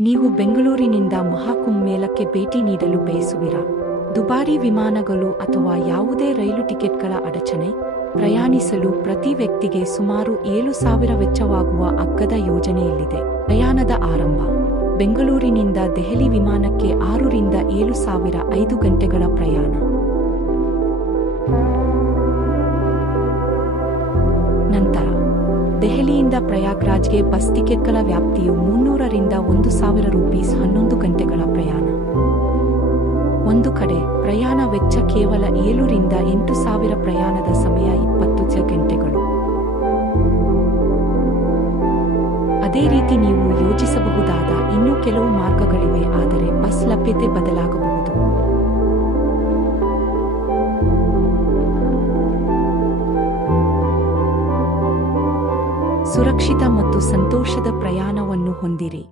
ನೀವು ಬೆಂಗಳೂರಿನಿಂದ ಮಹಾಕುಂಭಮೇಳಕ್ಕೆ ಭೇಟಿ ನೀಡಲು ಬಯಸುವಿರಾ? ದುಬಾರಿ ವಿಮಾನಗಳು ಅಥವಾ ಯಾವುದೇ ರೈಲು ಟಿಕೆಟ್ಗಳ ಅಡಚಣೆ? ಪ್ರಯಾಣಿಸಲು ಪ್ರತಿ ವ್ಯಕ್ತಿಗೆ ಸುಮಾರು 7,000 ವೆಚ್ಚವಾಗುವ ಅಗ್ಗದ ಯೋಜನೆಯಲ್ಲಿದೆ. ಪ್ರಯಾಣದ ಆರಂಭ: ಬೆಂಗಳೂರಿನಿಂದ ದೆಹಲಿ ವಿಮಾನಕ್ಕೆ 6 ರಿಂದ 7,000 5 ಗಂಟೆಗಳ ಪ್ರಯಾಣ. ನಂತರ ದೆಹಲಿಯಿಂದ ಪ್ರಯಾಗ್ರಾಜ್ಗೆ ಬಸ್ ಟಿಕೆಟ್ಗಳ ವ್ಯಾಪ್ತಿಯು 300 ರಿಂದ 1,000 ರೂಪೀಸ್ 11 ಗಂಟೆಗಳ ಪ್ರಯಾಣ. ಒಂದು ಕಡೆ ಪ್ರಯಾಣ ವೆಚ್ಚ ಕೇವಲ 7 ರಿಂದ 8,000. ಪ್ರಯಾಣದ ಸಮಯ 20 ಗಂಟೆಗಳು. ಅದೇ ರೀತಿ ನೀವು ಯೋಜಿಸಬಹುದಾದ ಇನ್ನೂ ಕೆಲವು ಮಾರ್ಗಗಳಿವೆ, ಆದರೆ ಬಸ್ ಲಭ್ಯತೆ ಬದಲಾಗಬಹುದು. ಸುರಕ್ಷಿತ ಮತ್ತು ಸಂತೋಷದ ಪ್ರಯಾಣವನ್ನು ಹೊಂದಿರಿ.